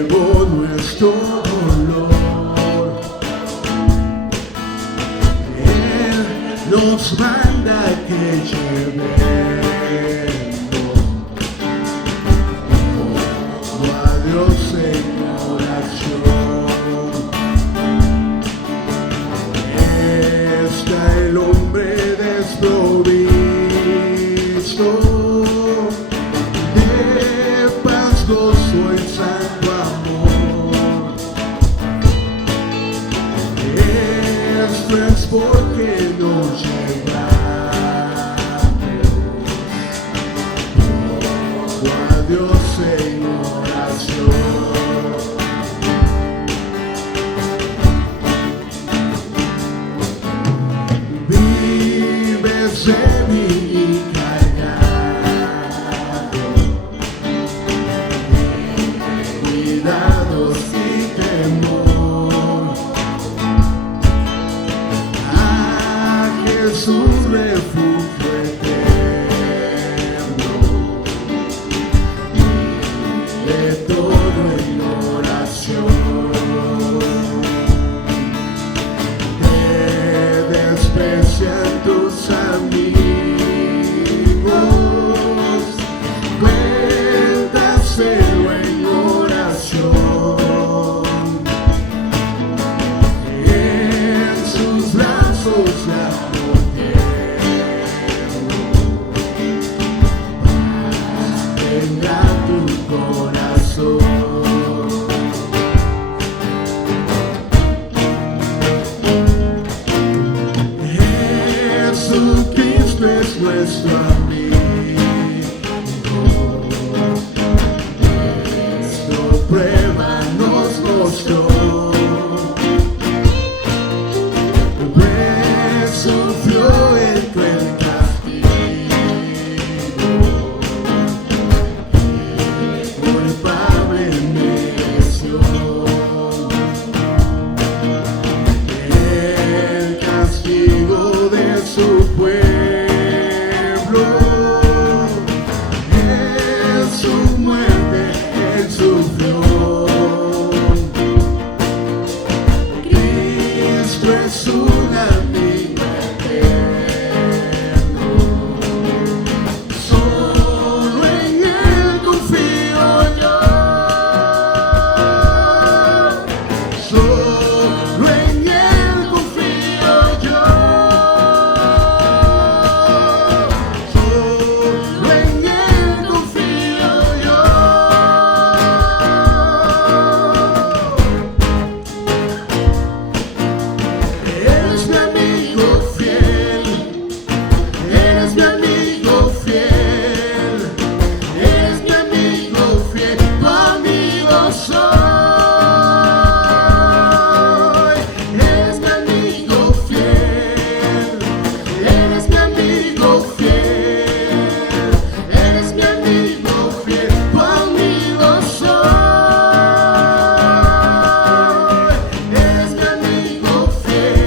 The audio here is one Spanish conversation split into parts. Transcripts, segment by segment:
llevó nuestro dolor. Él nos manda que llevemos a Dios en oración. Está el hombre desprovisto de paz, gozo y santo amor. Esto es porque nos llegamos a Dios en oración. Vives de mí callado, cuidados y temor. A Jesús refugio eterno, de todo en oración. Te desprecian tus amigos, cuéntaselo en oración. En sus brazos la tenga tu corazón. Jesucristo es nuestro amigo, nuestra prueba nos mostró, pues sufrió el cruel castigo, culpable mereció. El castigo de su pueblo, en su muerte él sufrió. Cristo es un amigo eterno, solo en él confío yo, solo en él confío yo, solo en él confío yo. Eres mi amigo fiel, eres mi amigo fiel, eres mi amigo fiel, tu amigo soy. Eres mi amigo fiel, eres mi amigo fiel, eres mi amigo fiel, tu amigo soy. Eres mi amigo fiel,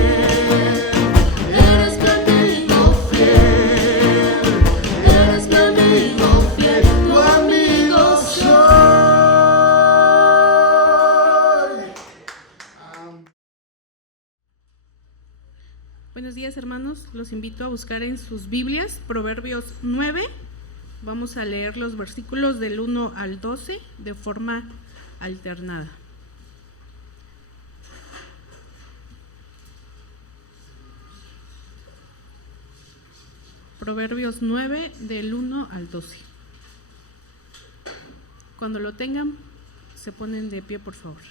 eres mi amigo fiel, eres mi amigo fiel, tu amigo soy. Buenos días, hermanos. Los invito a buscar en sus Biblias Proverbios 9. Vamos a leer los versículos del 1 al 12 de forma alternada. Proverbios 9 del 1 al 12. Cuando lo tengan, se ponen de pie, por favor.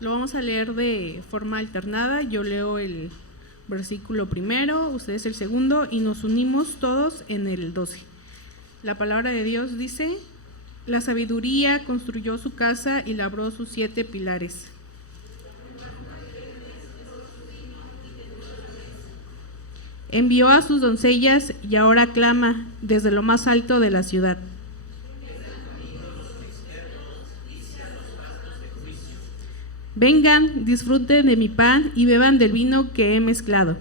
Lo vamos a leer de forma alternada. Yo leo el versículo primero, ustedes el segundo, y nos unimos todos en el 12. La palabra de Dios dice: la sabiduría construyó su casa y labró sus 7 pilares. Envió a sus doncellas y ahora clama desde lo más alto de la ciudad. Vengan, disfruten de mi pan y beban del vino que he mezclado.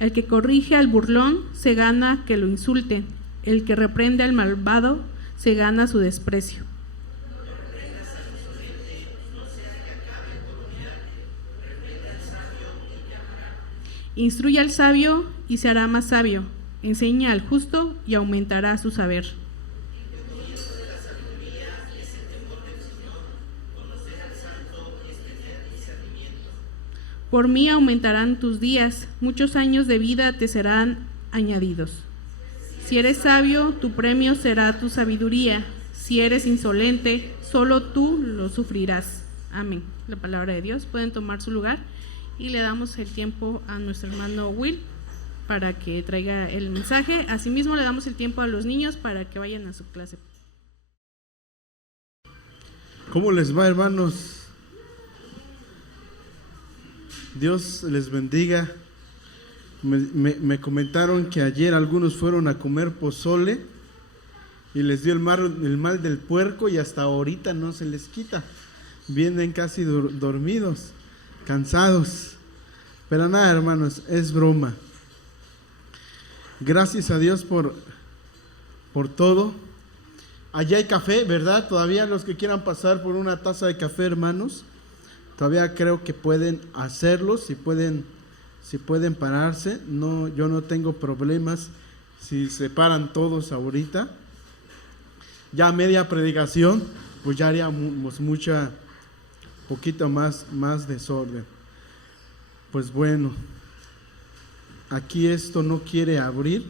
El que corrige al burlón se gana que lo insulten. El que reprende al malvado se gana su desprecio. Instruye al sabio y se hará más sabio. Enseña al justo y aumentará su saber. Por mí aumentarán tus días, muchos años de vida te serán añadidos. Si eres sabio, tu premio será tu sabiduría. Si eres insolente, solo tú lo sufrirás. Amén. La palabra de Dios. Pueden tomar su lugar y le damos el tiempo a nuestro hermano Will para que traiga el mensaje. Asimismo, le damos el tiempo a los niños para que vayan a su clase. ¿Cómo les va, hermanos? Dios les bendiga. Me comentaron que ayer algunos fueron a comer pozole y les dio el mal del puerco y hasta ahorita no se les quita. Vienen casi dormidos, cansados. Pero nada, hermanos, es broma. Gracias a Dios por todo. Allá hay café, ¿verdad? Todavía los que quieran pasar por una taza de café, hermanos, todavía creo que pueden hacerlo, si pueden pararse. No, yo no tengo problemas si se paran todos ahorita. Ya a media predicación, pues ya haríamos poquito más desorden. Pues bueno, aquí esto no quiere abrir.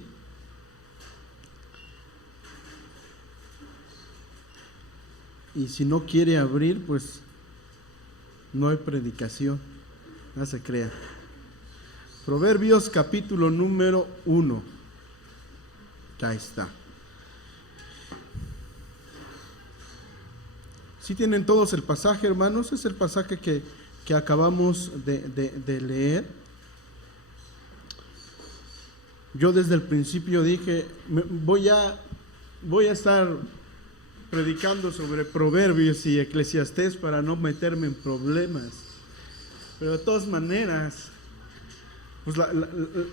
Y si no quiere abrir, pues no hay predicación, no se crea. Proverbios capítulo número 1. Ya está. ¿Sí tienen todos el pasaje, hermanos? Es el pasaje que acabamos de leer. Yo desde el principio dije, voy a estar predicando sobre Proverbios y Eclesiastés para no meterme en problemas. Pero de todas maneras, pues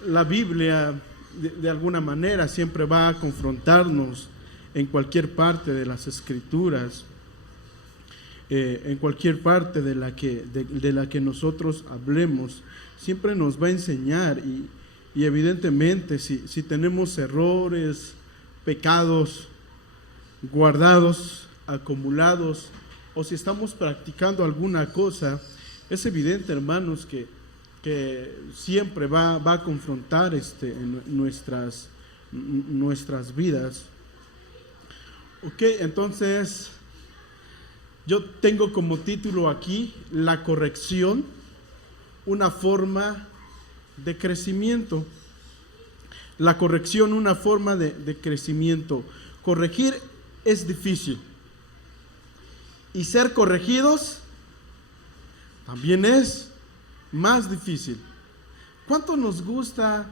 la Biblia de alguna manera siempre va a confrontarnos en cualquier parte de las Escrituras, en cualquier parte de la que nosotros hablemos, siempre nos va a enseñar y evidentemente si tenemos errores, pecados guardados, acumulados, o si estamos practicando alguna cosa, es evidente, hermanos, que siempre va a confrontar en nuestras vidas. Ok, entonces yo tengo como título aquí: la corrección, una forma de crecimiento. La corrección, una forma de crecimiento. Corregir es difícil y ser corregidos también es más difícil. ¿Cuánto nos gusta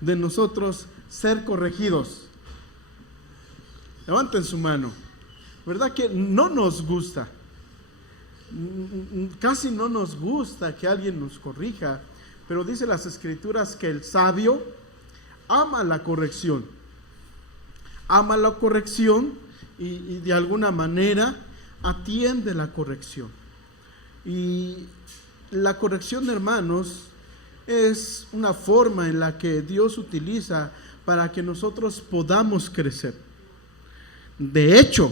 de nosotros ser corregidos? Levanten su mano. ¿Verdad que no nos gusta? Casi no nos gusta que alguien nos corrija, pero dice las Escrituras que el sabio ama la corrección. Ama la corrección y de alguna manera atiende la corrección. Y la corrección, hermanos, es una forma en la que Dios utiliza para que nosotros podamos crecer. De hecho,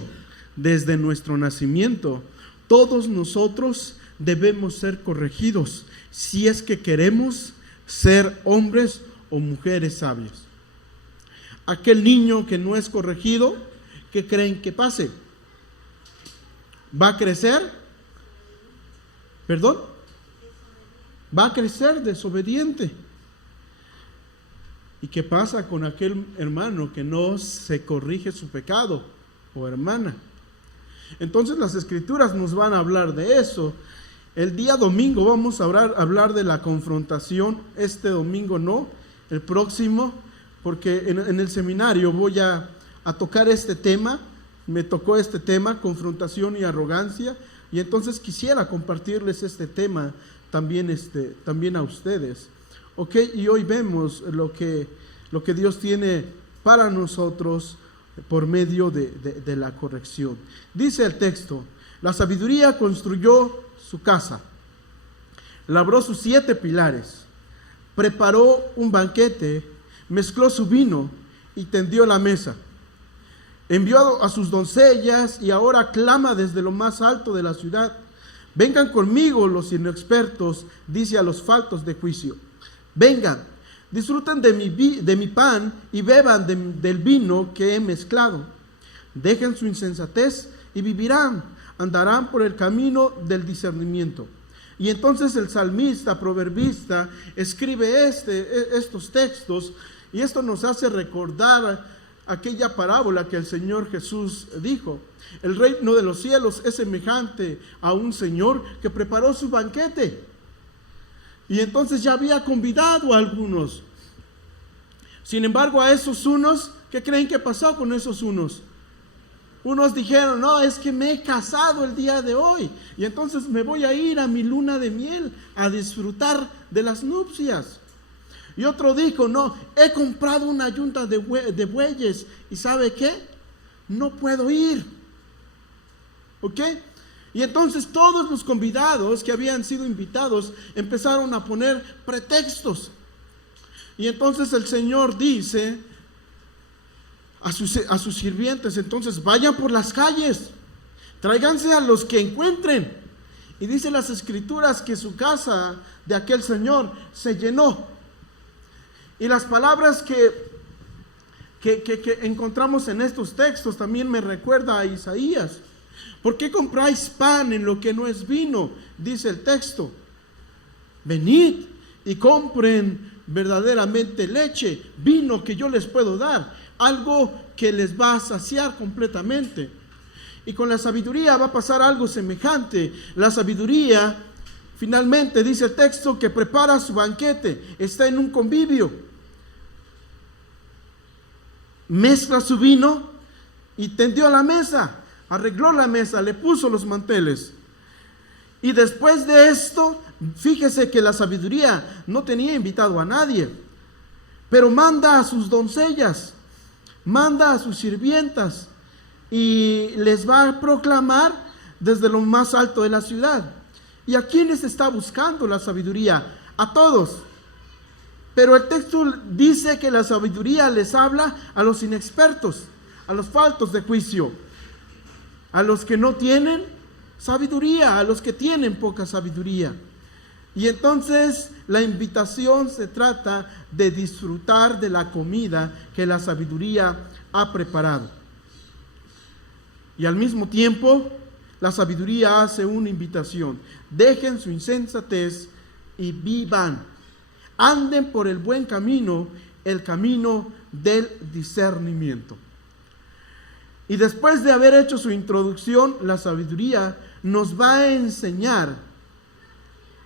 desde nuestro nacimiento, todos nosotros debemos ser corregidos si es que queremos ser hombres o mujeres sabios. Aquel niño que no es corregido, ¿qué creen que pase? ¿Va a crecer? ¿Perdón? Va a crecer desobediente. ¿Y qué pasa con aquel hermano que no se corrige su pecado o hermana? Entonces las Escrituras nos van a hablar de eso. El día domingo vamos a hablar de la confrontación. Este domingo no, el próximo, porque en el seminario voy a a tocar este tema, me tocó este tema, confrontación y arrogancia, y entonces quisiera compartirles este tema también a ustedes. Ok, y hoy vemos lo que Dios tiene para nosotros por medio de la corrección. Dice el texto: la sabiduría construyó su casa, labró sus 7 pilares, preparó un banquete, mezcló su vino y tendió la mesa. Envió a sus doncellas y ahora clama desde lo más alto de la ciudad: vengan conmigo los inexpertos, dice a los faltos de juicio. Vengan, disfruten de mi pan y beban del vino que he mezclado. Dejen su insensatez y vivirán, andarán por el camino del discernimiento. Y entonces el salmista, proverbista, escribe estos textos, y esto nos hace recordar aquella parábola que el Señor Jesús dijo: el reino de los cielos es semejante a un señor que preparó su banquete. Y entonces ya había convidado a algunos. Sin embargo, a esos unos, ¿qué creen que pasó con esos unos? Unos dijeron: no, es que me he casado el día de hoy, y entonces me voy a ir a mi luna de miel a disfrutar de las nupcias. Y otro dijo: no, he comprado una yunta de bueyes, y ¿sabe qué? No puedo ir. ¿Ok? Y entonces todos los convidados que habían sido invitados empezaron a poner pretextos. Y entonces el Señor dice a sus sirvientes: entonces vayan por las calles, tráiganse a los que encuentren. Y dice las Escrituras que su casa de aquel señor se llenó. Y las palabras que encontramos en estos textos también me recuerda a Isaías. ¿Por qué compráis pan en lo que no es vino? Dice el texto. Venid y compren verdaderamente leche, vino que yo les puedo dar, algo que les va a saciar completamente. Y con la sabiduría va a pasar algo semejante. La sabiduría, finalmente, dice el texto, que prepara su banquete, está en un convivio, mezcla su vino y tendió la mesa, arregló la mesa, le puso los manteles. Y después de esto, fíjese que la sabiduría no tenía invitado a nadie, pero manda a sus doncellas, manda a sus sirvientas, y les va a proclamar desde lo más alto de la ciudad. ¿Y a quiénes está buscando la sabiduría? A todos. Pero el texto dice que la sabiduría les habla a los inexpertos, a los faltos de juicio, a los que no tienen sabiduría, a los que tienen poca sabiduría. Y entonces la invitación se trata de disfrutar de la comida que la sabiduría ha preparado. Y al mismo tiempo, la sabiduría hace una invitación: dejen su insensatez y vivan, anden por el buen camino, el camino del discernimiento. Y después de haber hecho su introducción, la sabiduría nos va a enseñar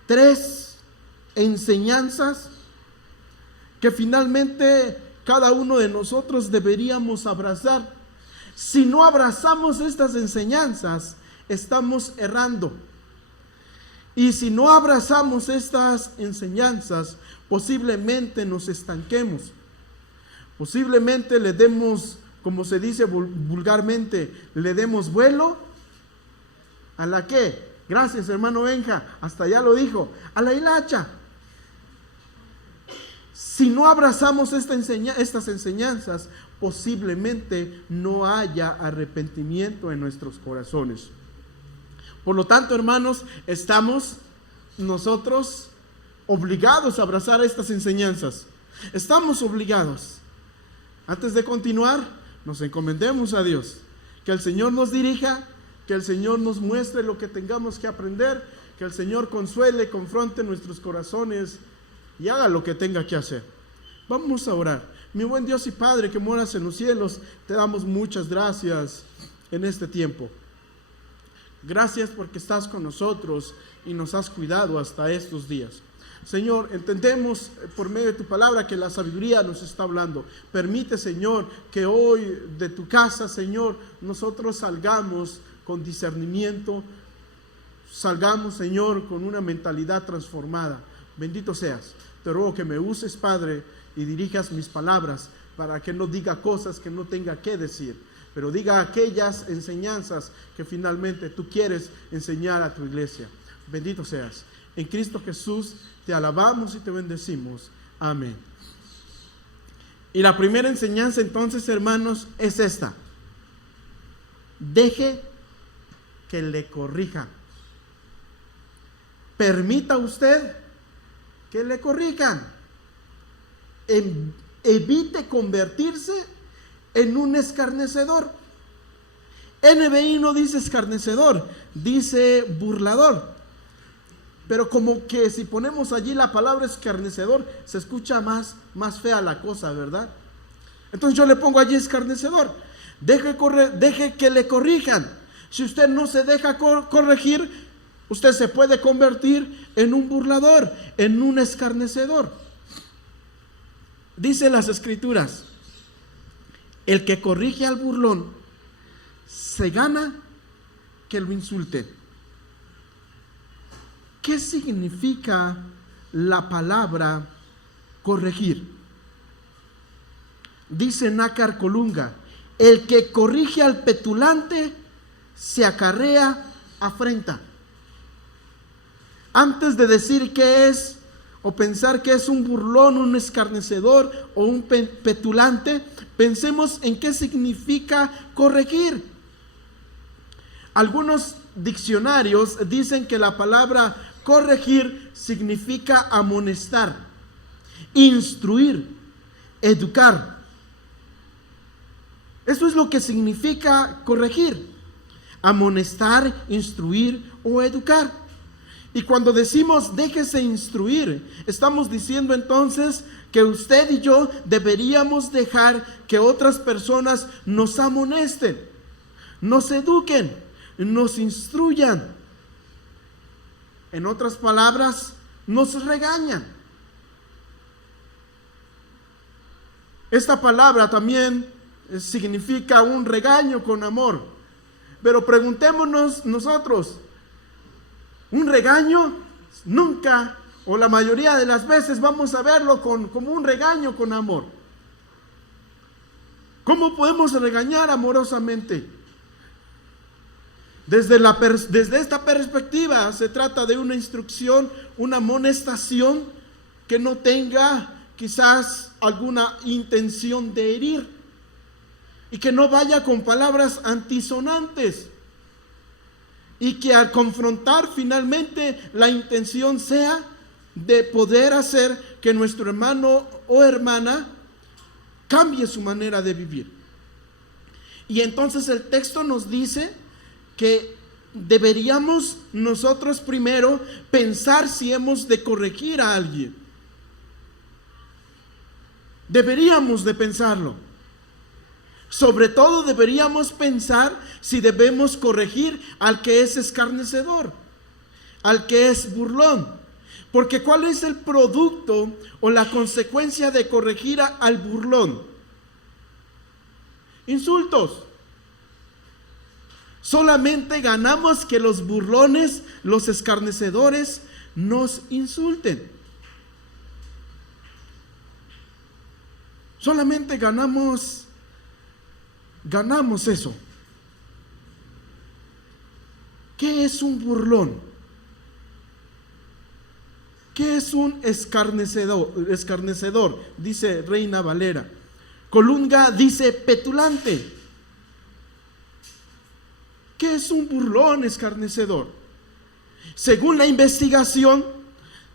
3 enseñanzas que finalmente cada uno de nosotros deberíamos abrazar. Si no abrazamos estas enseñanzas, estamos errando. Y si no abrazamos estas enseñanzas, posiblemente nos estanquemos. Posiblemente le demos, como se dice vulgarmente, le demos vuelo a la ¿qué? Gracias, hermano Benja, hasta ya lo dijo, a la hilacha. Si no abrazamos estas enseñanzas, posiblemente no haya arrepentimiento en nuestros corazones. Por lo tanto, hermanos, estamos nosotros obligados a abrazar estas enseñanzas. Estamos obligados. Antes de continuar, nos encomendemos a Dios. Que el Señor nos dirija, que el Señor nos muestre lo que tengamos que aprender, que el Señor consuele, confronte nuestros corazones y haga lo que tenga que hacer. Vamos a orar. Mi buen Dios y Padre que moras en los cielos, te damos muchas gracias en este tiempo. Gracias porque estás con nosotros y nos has cuidado hasta estos días. Señor, entendemos por medio de tu palabra que la sabiduría nos está hablando. Permite, Señor, que hoy de tu casa, Señor, nosotros salgamos con discernimiento, salgamos, Señor, con una mentalidad transformada. Bendito seas. Te ruego que me uses, Padre, y dirijas mis palabras para que no diga cosas que no tenga que decir, pero diga aquellas enseñanzas que finalmente tú quieres enseñar a tu iglesia. Bendito seas. En Cristo Jesús te alabamos y te bendecimos. Amén. Y la primera enseñanza entonces, hermanos, es esta: deje que le corrijan. Permita usted que le corrijan. Evite convertirse en un escarnecedor. NBI no dice escarnecedor, dice burlador. Pero como que si ponemos allí la palabra escarnecedor, se escucha más fea la cosa, ¿verdad? Entonces yo le pongo allí escarnecedor. Deje que le corrijan. Si usted no se deja corregir, usted se puede convertir en un burlador, en un escarnecedor. Dice las Escrituras: el que corrige al burlón se gana que lo insulten. ¿Qué significa la palabra corregir? Dice Nácar Colunga: el que corrige al petulante se acarrea afrenta. Antes de decir qué es o pensar que es un burlón, un escarnecedor o un petulante, pensemos en qué significa corregir. Algunos diccionarios dicen que la palabra corregir significa amonestar, instruir, educar. Eso es lo que significa corregir: amonestar, instruir o educar. Y cuando decimos déjese instruir, estamos diciendo entonces que usted y yo deberíamos dejar que otras personas nos amonesten, nos eduquen, nos instruyan. En otras palabras, nos regañan. Esta palabra también significa un regaño con amor. Pero preguntémonos nosotros, un regaño nunca, o la mayoría de las veces, vamos a verlo como un regaño con amor. ¿Cómo podemos regañar amorosamente? Desde esta perspectiva se trata de una instrucción, una amonestación que no tenga quizás alguna intención de herir y que no vaya con palabras antisonantes, y que al confrontar finalmente la intención sea de poder hacer que nuestro hermano o hermana cambie su manera de vivir. Y entonces el texto nos dice que deberíamos nosotros primero pensar si hemos de corregir a alguien. Deberíamos de pensarlo. Sobre todo deberíamos pensar si debemos corregir al que es escarnecedor, al que es burlón. Porque ¿cuál es el producto o la consecuencia de corregir al burlón? Insultos. Solamente ganamos que los burlones, los escarnecedores, nos insulten. Solamente ganamos eso. ¿Qué es un burlón? ¿Qué es un escarnecedor? Dice Reina Valera. Colunga dice petulante. ¿Qué es un burlón escarnecedor? Según la investigación,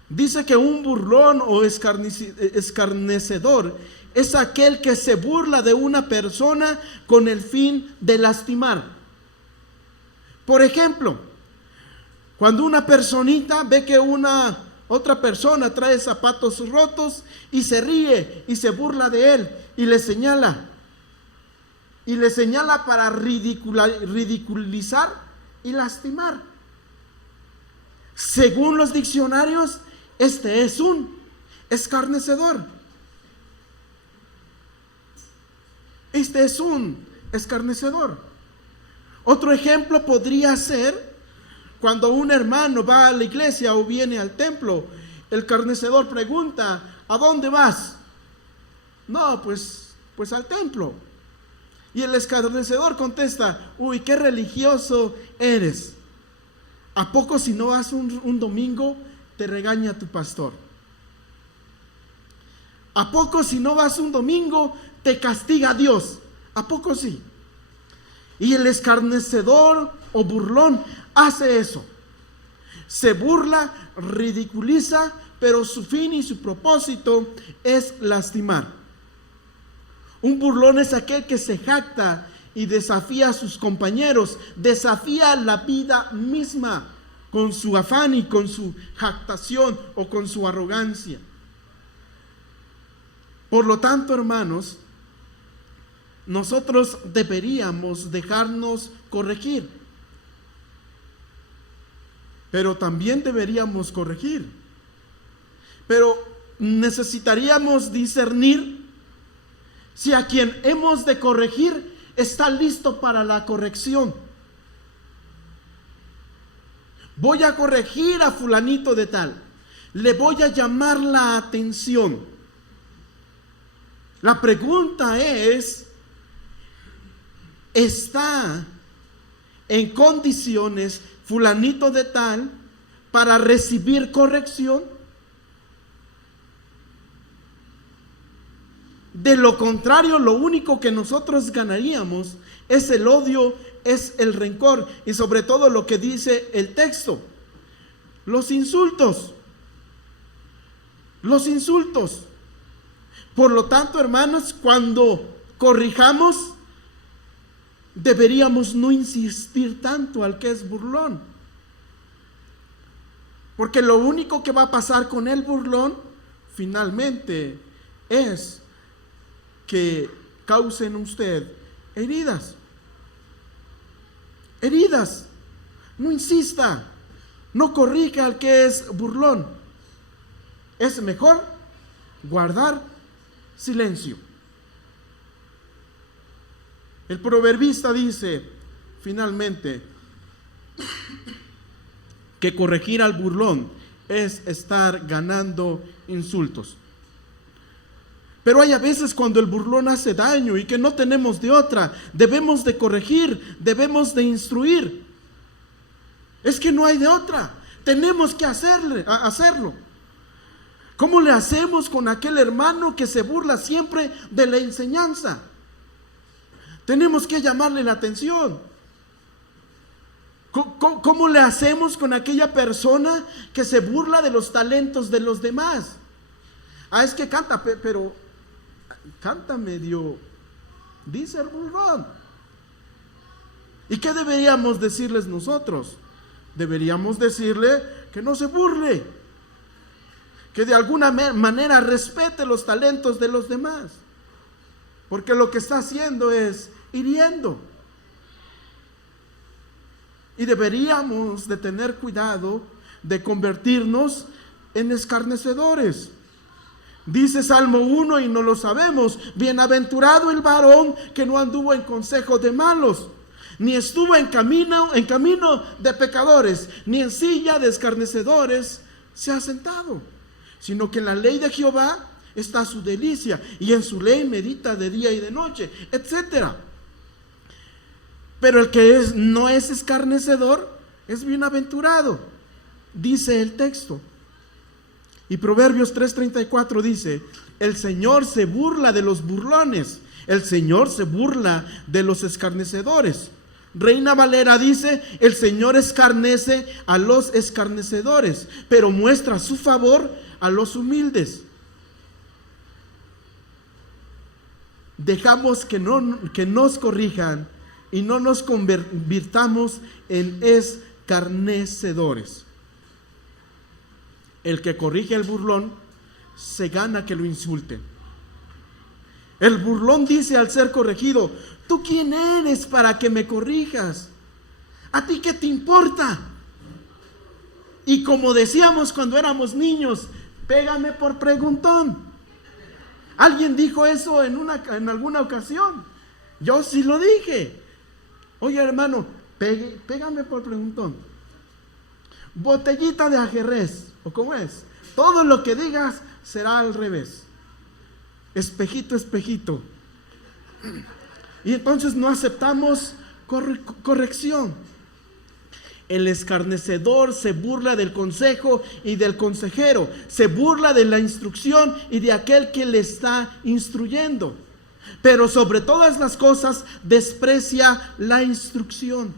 dice que un burlón o escarnecedor es aquel que se burla de una persona con el fin de lastimar. Por ejemplo, cuando una personita ve que otra persona trae zapatos rotos y se ríe y se burla de él y le señala para ridiculizar y lastimar. Según los diccionarios, este es un escarnecedor. Este es un escarnecedor. Otro ejemplo podría ser cuando un hermano va a la iglesia o viene al templo. El escarnecedor pregunta: ¿a dónde vas? No, pues al templo. Y el escarnecedor contesta: uy, qué religioso eres. ¿A poco si no vas un domingo te regaña tu pastor? ¿A poco si no vas un domingo te castiga Dios? ¿A poco sí? Y el escarnecedor o burlón hace eso. Se burla, ridiculiza, pero su fin y su propósito es lastimar. Un burlón es aquel que se jacta y desafía a sus compañeros, desafía la vida misma con su afán y con su jactación o con su arrogancia. Por lo tanto, hermanos, nosotros deberíamos dejarnos corregir, pero también deberíamos corregir. Pero necesitaríamos discernir si a quien hemos de corregir está listo para la corrección. Voy a corregir a fulanito de tal, le voy a llamar la atención. La pregunta es: ¿está en condiciones fulanito de tal para recibir corrección? De lo contrario, lo único que nosotros ganaríamos es el odio, es el rencor y sobre todo lo que dice el texto, los insultos. Los insultos. Por lo tanto, hermanos, cuando corrijamos, deberíamos no insistir tanto al que es burlón, porque lo único que va a pasar con el burlón finalmente es que causen usted heridas. Heridas. No insista, no corrija al que es burlón. Es mejor guardar silencio. El proverbista dice finalmente que corregir al burlón es estar ganando insultos. Pero hay a veces cuando el burlón hace daño y que no tenemos de otra, debemos de corregir, debemos de instruir. Es que no hay de otra, tenemos que hacerlo. ¿Cómo le hacemos con aquel hermano que se burla siempre de la enseñanza? Tenemos que llamarle la atención. ¿Cómo le hacemos con aquella persona que se burla de los talentos de los demás? Es que canta, pero canta medio, dice el burlón. ¿Y qué deberíamos decirles nosotros? Deberíamos decirle que no se burle, que de alguna manera respete los talentos de los demás, porque lo que está haciendo es hiriendo. Y deberíamos de tener cuidado de convertirnos en escarnecedores. Dice Salmo 1 y no lo sabemos: bienaventurado el varón que no anduvo en consejo de malos, ni estuvo en camino de pecadores, ni en silla de escarnecedores se ha sentado, sino que en la ley de Jehová está su delicia, y en su ley medita de día y de noche, etcétera. Pero el que no es escarnecedor es bienaventurado, dice el texto. Y Proverbios 3:34 dice: el Señor se burla de los burlones, el Señor se burla de los escarnecedores. Reina Valera dice: el Señor escarnece a los escarnecedores, pero muestra su favor a los humildes. Dejamos que nos corrijan y no nos convirtamos en escarnecedores. El que corrige al burlón se gana que lo insulten. El burlón dice al ser corregido: ¿tú quién eres para que me corrijas? ¿A ti qué te importa? Y como decíamos cuando éramos niños, pégame por preguntón. ¿Alguien dijo eso en alguna ocasión? Yo sí lo dije. Oye, hermano, pégame por preguntón. Botellita de ajedrez, ¿o cómo es? Todo lo que digas será al revés. Espejito, espejito. Y entonces no aceptamos corrección. El escarnecedor se burla del consejo y del consejero, se burla de la instrucción y de aquel que le está instruyendo, pero sobre todas las cosas desprecia la instrucción.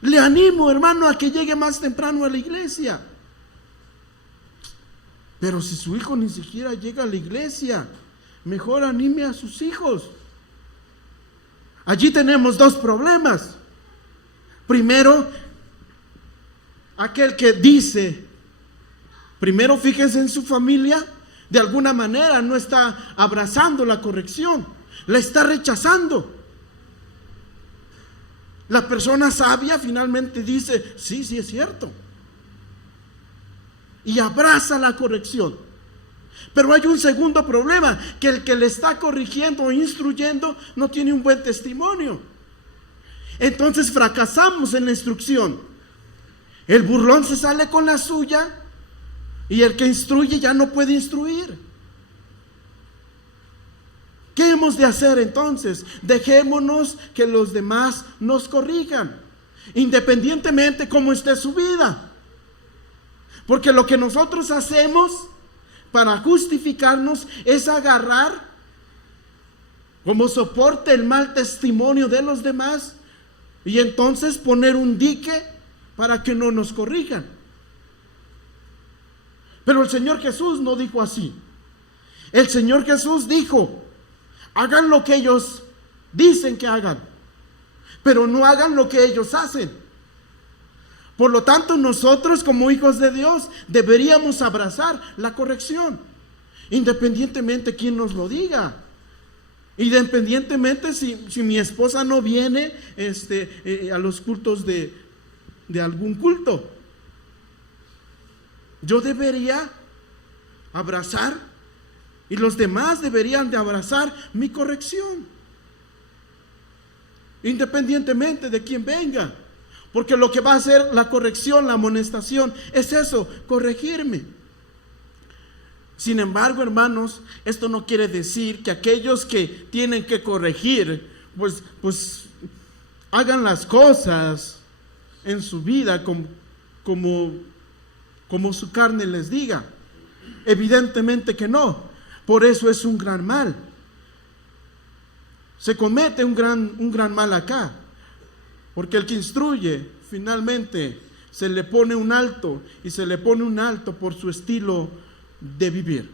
Le animo, hermano, a que llegue más temprano a la iglesia. Pero si su hijo ni siquiera llega a la iglesia, mejor anime a sus hijos. Allí tenemos dos problemas. Primero, aquel que dice, primero fíjese en su familia, de alguna manera no está abrazando la corrección, la está rechazando. La persona sabia finalmente dice, sí, sí es cierto, y abraza la corrección. Pero hay un segundo problema, que el que le está corrigiendo o instruyendo no tiene un buen testimonio. Entonces fracasamos en la instrucción. El burlón se sale con la suya y el que instruye ya no puede instruir. ¿Qué hemos de hacer entonces? Dejémonos que los demás nos corrijan, independientemente cómo esté su vida. Porque lo que nosotros hacemos para justificarnos es agarrar como soporte el mal testimonio de los demás y entonces poner un dique para que no nos corrijan. Pero el Señor Jesús no dijo así. El Señor Jesús dijo, hagan lo que ellos dicen que hagan, pero no hagan lo que ellos hacen. Por lo tanto, nosotros como hijos de Dios deberíamos abrazar la corrección, independientemente quién nos lo diga. Independientemente si mi esposa no viene a los cultos de algún culto, yo debería abrazar y los demás deberían de abrazar mi corrección, independientemente de quién venga, porque lo que va a hacer la corrección, la amonestación, es eso, corregirme. Sin embargo, hermanos, esto no quiere decir que aquellos que tienen que corregir, pues hagan las cosas en su vida como su carne les diga. Evidentemente que no. Por eso es un gran mal. Se comete un gran mal acá. Porque el que instruye, finalmente, se le pone un alto, y se le pone un alto por su estilo de vivir.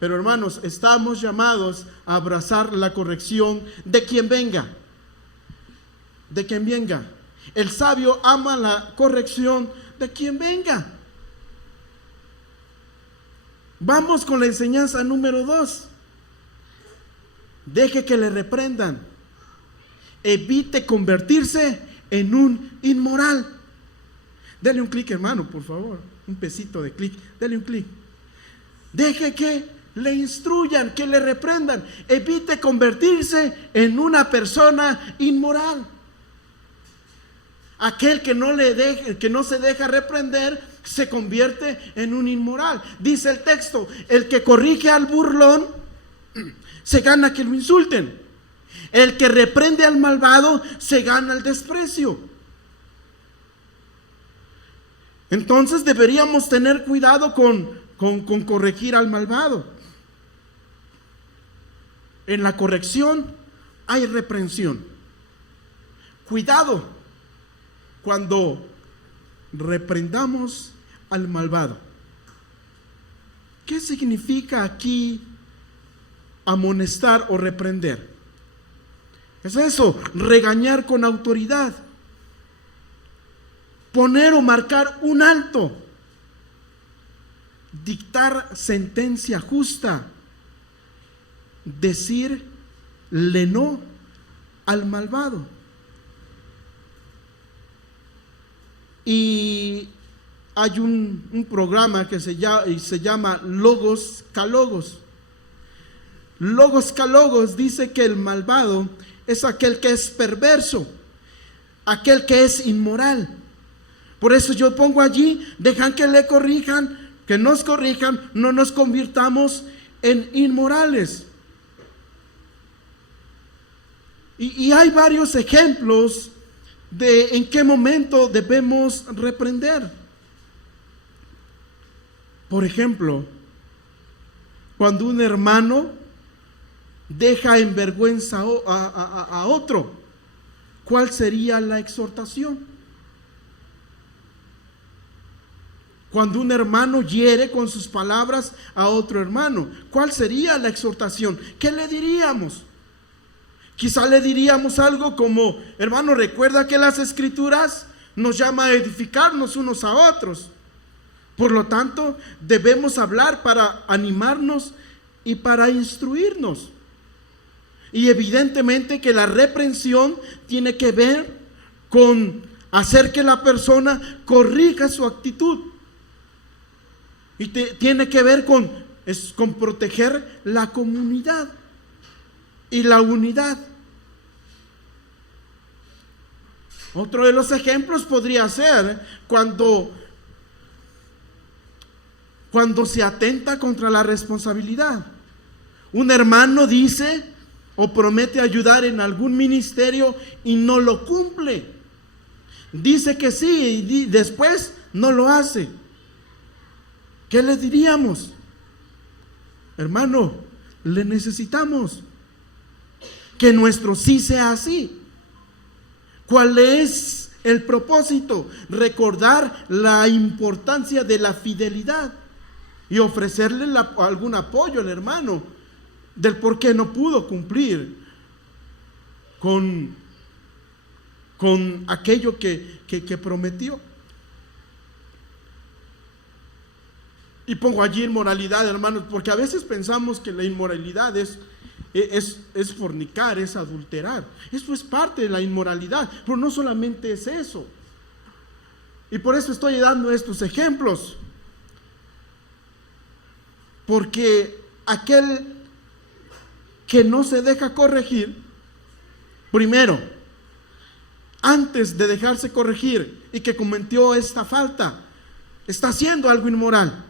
Pero hermanos, estamos llamados a abrazar la corrección de quien venga. De quien venga. El sabio ama la corrección de quien venga. Vamos con la enseñanza número 2. Deje que le reprendan. Evite convertirse en un inmoral. Dele un clic, hermano, por favor. Un pesito de clic. Dele un clic. Deje que le instruyan, que le reprendan. Evite convertirse en una persona inmoral. Aquel que no se deja reprender se convierte en un inmoral. Dice el texto, el que corrige al burlón se gana que lo insulten. El que reprende al malvado se gana el desprecio. Entonces deberíamos tener cuidado con corregir al malvado. En la corrección hay reprensión. Cuidado cuando reprendamos al malvado. ¿Qué significa aquí amonestar o reprender? Es eso, regañar con autoridad, poner o marcar un alto, dictar sentencia justa, decirle no al malvado. y hay un programa que se llama Logos Calogos. Logos Calogos dice que el malvado es aquel que es perverso, aquel que es inmoral. Por eso yo pongo allí, dejan que le corrijan, que nos corrijan, no nos convirtamos en inmorales. Y hay varios ejemplos de en qué momento debemos reprender. Por ejemplo, cuando un hermano deja en vergüenza a otro, ¿cuál sería la exhortación? Cuando un hermano hiere con sus palabras a otro hermano, ¿cuál sería la exhortación? ¿Qué le diríamos? Quizá le diríamos algo como: hermano, recuerda que las Escrituras nos llama a edificarnos unos a otros. Por lo tanto, debemos hablar para animarnos y para instruirnos. Y evidentemente que la reprensión tiene que ver con hacer que la persona corrija su actitud. Y tiene que ver con proteger la comunidad y la unidad. Otro de los ejemplos podría ser cuando se atenta contra la responsabilidad. Un hermano dice o promete ayudar en algún ministerio y no lo cumple. Dice que sí y después no lo hace. ¿Qué le diríamos? Hermano, le necesitamos. Que nuestro sí sea así. ¿Cuál es el propósito? Recordar la importancia de la fidelidad y ofrecerle algún apoyo al hermano del por qué no pudo cumplir con aquello que prometió. Y pongo allí inmoralidad, hermanos, porque a veces pensamos que la inmoralidad es fornicar, es adulterar. Eso es parte de la inmoralidad, pero no solamente es eso. Y por eso estoy dando estos ejemplos. Porque aquel que no se deja corregir, primero, antes de dejarse corregir y que cometió esta falta, está haciendo algo inmoral.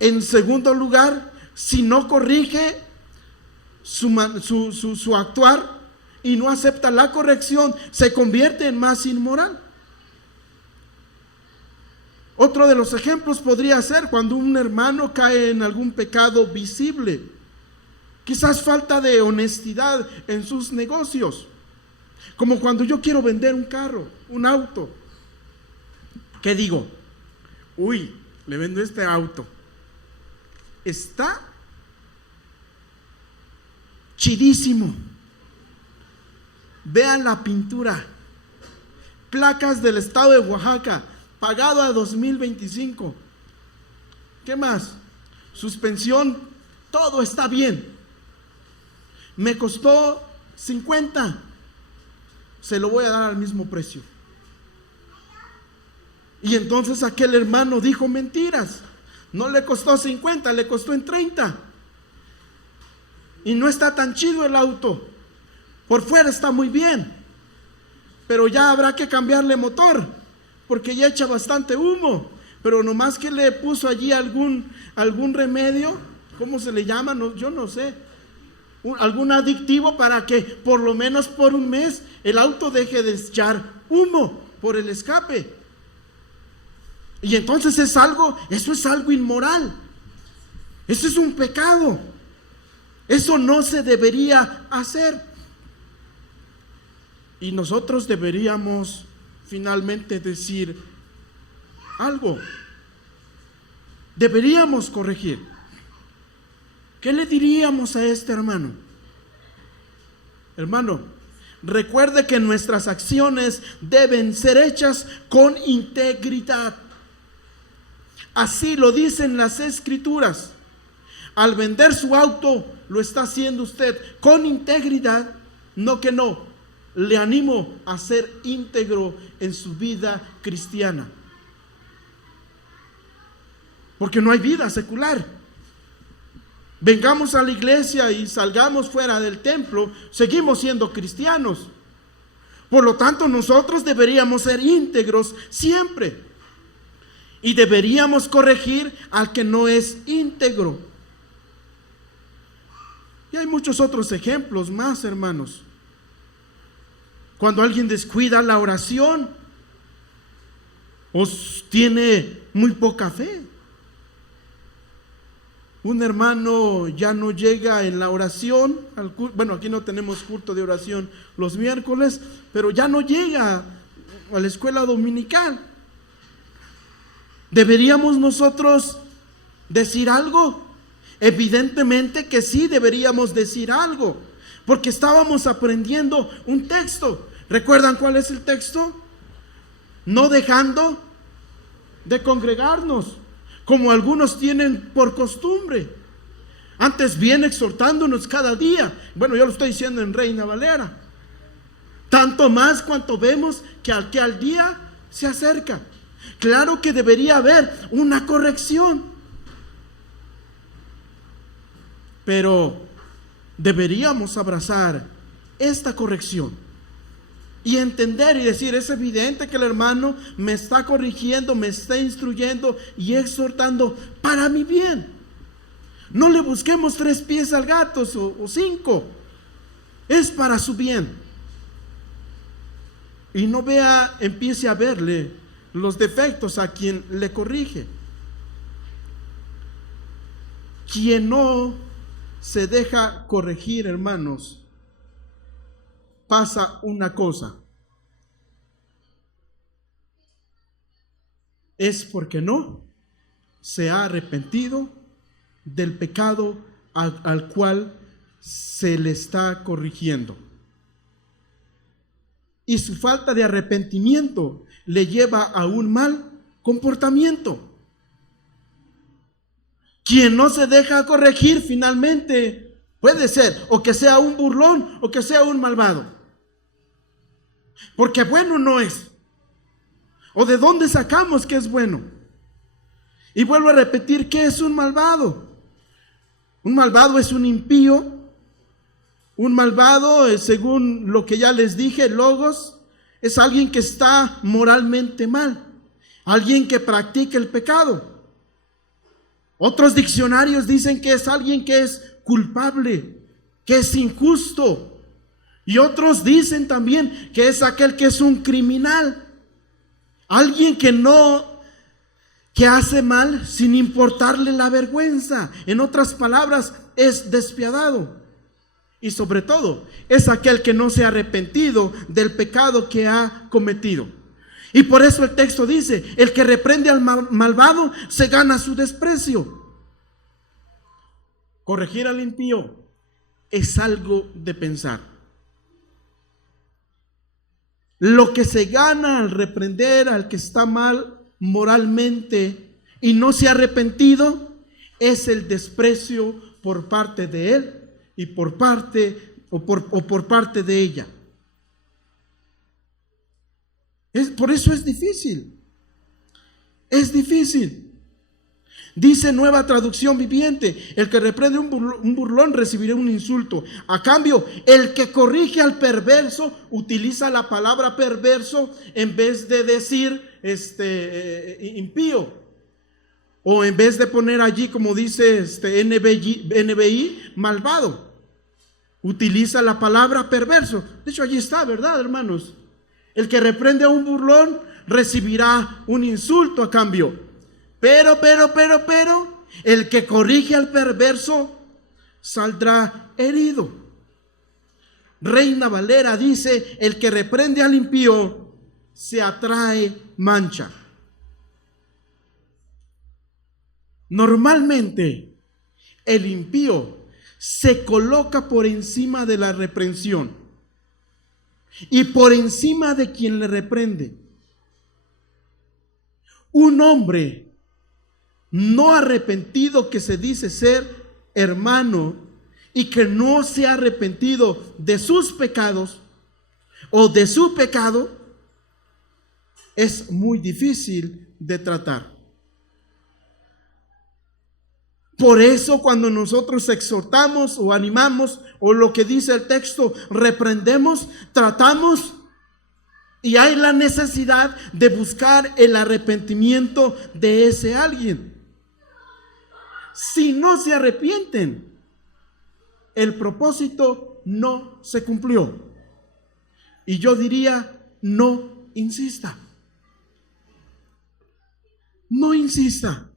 En segundo lugar, si no corrige su actuar y no acepta la corrección, se convierte en más inmoral. Otro de los ejemplos podría ser cuando un hermano cae en algún pecado visible, quizás falta de honestidad en sus negocios, como cuando yo quiero vender un carro, un auto. ¿Qué digo? Uy, le vendo este auto. Está chidísimo. Vean la pintura. Placas del estado de Oaxaca, pagado a 2025. ¿Qué más? Suspensión, todo está bien. Me costó 50. Se lo voy a dar al mismo precio. Y entonces aquel hermano dijo mentiras. No le costó 50, le costó en 30. Y no está tan chido el auto. Por fuera está muy bien, pero ya habrá que cambiarle motor, porque ya echa bastante humo. Pero nomás que le puso allí algún remedio, ¿cómo se le llama? No, yo no sé. Algún aditivo para que por lo menos por un mes el auto deje de echar humo por el escape. Y entonces eso es algo inmoral. Eso es un pecado. Eso no se debería hacer. Y nosotros deberíamos finalmente decir algo. Deberíamos corregir. ¿Qué le diríamos a este hermano? Hermano, recuerde que nuestras acciones deben ser hechas con integridad. Así lo dicen las Escrituras. Al vender su auto, lo está haciendo usted con integridad, no que no, le animo a ser íntegro en su vida cristiana. Porque no hay vida secular. Vengamos a la iglesia y salgamos fuera del templo, seguimos siendo cristianos. Por lo tanto, nosotros deberíamos ser íntegros siempre. Y deberíamos corregir al que no es íntegro. Y hay muchos otros ejemplos más, hermanos. Cuando alguien descuida la oración o tiene muy poca fe. Un hermano ya no llega en la oración, bueno, aquí no tenemos culto de oración los miércoles, pero ya no llega a la escuela dominical. ¿Deberíamos nosotros decir algo? Evidentemente que sí deberíamos decir algo, porque estábamos aprendiendo un texto. ¿Recuerdan cuál es el texto? No dejando de congregarnos, como algunos tienen por costumbre. Antes bien exhortándonos cada día. Bueno, yo lo estoy diciendo en Reina Valera. Tanto más cuanto vemos que al día se acerca. Claro que debería haber una corrección, pero deberíamos abrazar esta corrección y entender y decir: es evidente que el hermano me está corrigiendo, me está instruyendo y exhortando para mi bien. No le busquemos 3 pies al gato o 5, es para su bien. Y no empiece a verle los defectos a quien le corrige. Quien no se deja corregir, hermanos, pasa una cosa: es porque no se ha arrepentido del pecado al cual se le está corrigiendo. Y su falta de arrepentimiento le lleva a un mal comportamiento. Quien no se deja corregir finalmente puede ser o que sea un burlón o que sea un malvado. Porque bueno no es. ¿O de dónde sacamos que es bueno? Y vuelvo a repetir, ¿qué es un malvado? Un malvado es un impío. Un malvado, según lo que ya les dije, logos, es alguien que está moralmente mal, alguien que practica el pecado. Otros diccionarios dicen que es alguien que es culpable, que es injusto. Y otros dicen también que es aquel que es un criminal, alguien que hace mal sin importarle la vergüenza. En otras palabras, es despiadado. Y sobre todo, es aquel que no se ha arrepentido del pecado que ha cometido. Y por eso el texto dice: el que reprende al malvado se gana su desprecio. Corregir al impío es algo de pensar. Lo que se gana al reprender al que está mal moralmente y no se ha arrepentido es el desprecio por parte de él y por parte de ella. Por eso es difícil. Es difícil. Dice Nueva Traducción Viviente: el que reprende un burlón recibirá un insulto. A cambio, el que corrige al perverso utiliza la palabra perverso en vez de decir impío. O en vez de poner allí, como dice NBI, malvado, utiliza la palabra perverso. De hecho, allí está, ¿verdad, hermanos? El que reprende a un burlón recibirá un insulto a cambio. Pero, el que corrige al perverso saldrá herido. Reina Valera dice: el que reprende al impío se atrae mancha. Normalmente, el impío se coloca por encima de la reprensión y por encima de quien le reprende. Un hombre no arrepentido, que se dice ser hermano y que no se ha arrepentido de sus pecados, o de su pecado, es muy difícil de tratar. Por eso cuando nosotros exhortamos o animamos, o lo que dice el texto, reprendemos, tratamos, y hay la necesidad de buscar el arrepentimiento de ese alguien. Si no se arrepienten, el propósito no se cumplió. Y yo diría, no insista. No insista.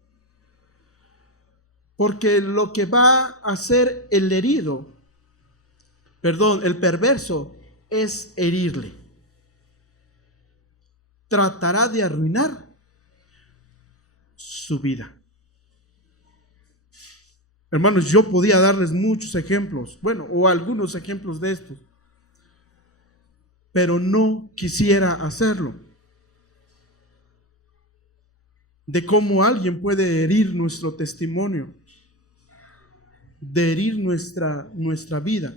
Porque lo que va a hacer el perverso, es herirle. Tratará de arruinar su vida. Hermanos, yo podía darles muchos ejemplos, o algunos ejemplos de estos, pero no quisiera hacerlo. De cómo alguien puede herir nuestro testimonio, de herir nuestra vida.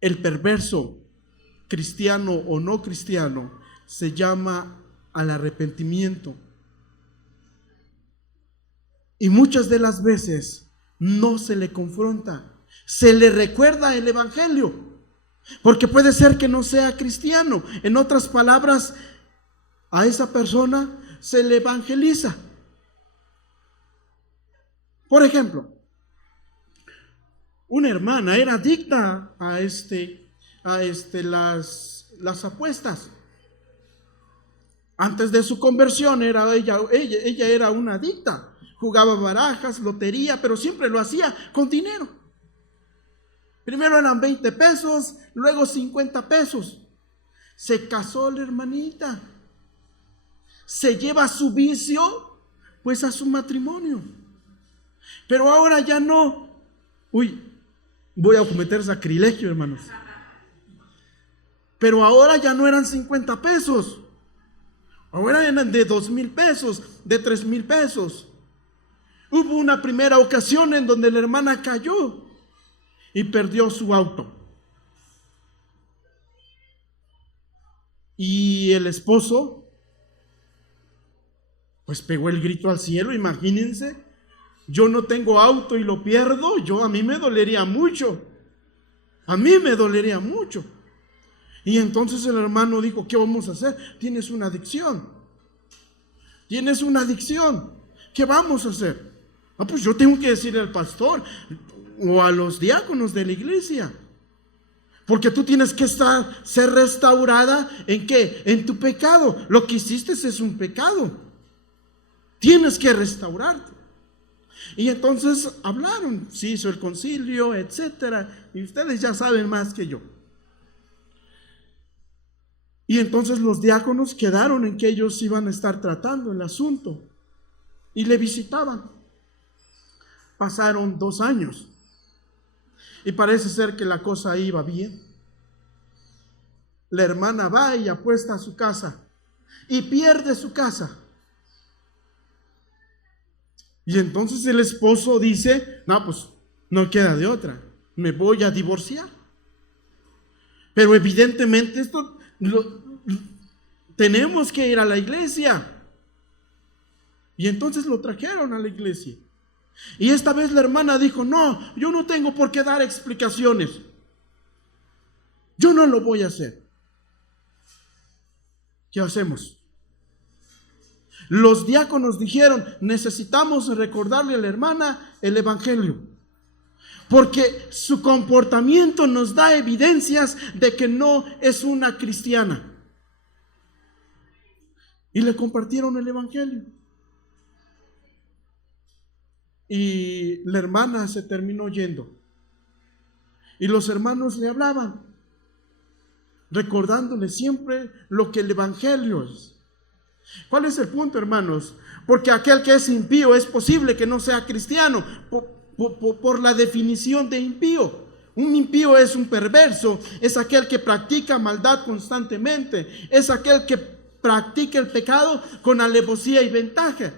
El perverso, cristiano o no cristiano, se llama al arrepentimiento. Y muchas de las veces no se le confronta, se le recuerda el evangelio, porque puede ser que no sea cristiano. En otras palabras, a esa persona se le evangeliza. Por ejemplo, una hermana era adicta a las apuestas. Antes de su conversión ella era una adicta. Jugaba barajas, lotería, pero siempre lo hacía con dinero. Primero eran 20 pesos, luego 50 pesos. Se casó la hermanita. Se lleva su vicio, pues, a su matrimonio. Pero ahora ya no. Voy a cometer sacrilegio, hermanos. Pero ahora ya no eran 50 pesos. Ahora eran de 2,000 pesos, de 3,000 pesos. Hubo una primera ocasión en donde la hermana cayó y perdió su auto. Y el esposo, pues, pegó el grito al cielo. Imagínense, yo no tengo auto y lo pierdo. A mí me dolería mucho. A mí me dolería mucho. Y entonces el hermano dijo, ¿qué vamos a hacer? Tienes una adicción. Tienes una adicción. ¿Qué vamos a hacer? Pues yo tengo que decirle al pastor o a los diáconos de la iglesia. Porque tú tienes que ser restaurada. ¿En qué? En tu pecado. Lo que hiciste es un pecado. Tienes que restaurarte. Y entonces hablaron, se hizo el concilio, etcétera. Y ustedes ya saben más que yo. Y entonces los diáconos quedaron en que ellos iban a estar tratando el asunto. Y le visitaban. Pasaron 2 años. Y parece ser que la cosa iba bien. La hermana va y apuesta a su casa. Y pierde su casa. Y entonces el esposo dice, no, pues no queda de otra. Me voy a divorciar. Pero evidentemente esto tenemos que ir a la iglesia. Y entonces lo trajeron a la iglesia. Y esta vez la hermana dijo, no, yo no tengo por qué dar explicaciones. Yo no lo voy a hacer. ¿Qué hacemos? Los diáconos dijeron, necesitamos recordarle a la hermana el evangelio. Porque su comportamiento nos da evidencias de que no es una cristiana. Y le compartieron el evangelio. Y la hermana se terminó yendo. Y los hermanos le hablaban, recordándole siempre lo que el evangelio es. ¿Cuál es el punto, hermanos? Porque aquel que es impío es posible que no sea cristiano por la definición de impío. Un impío es un perverso, es aquel que practica maldad constantemente, es aquel que practica el pecado con alevosía y ventaja.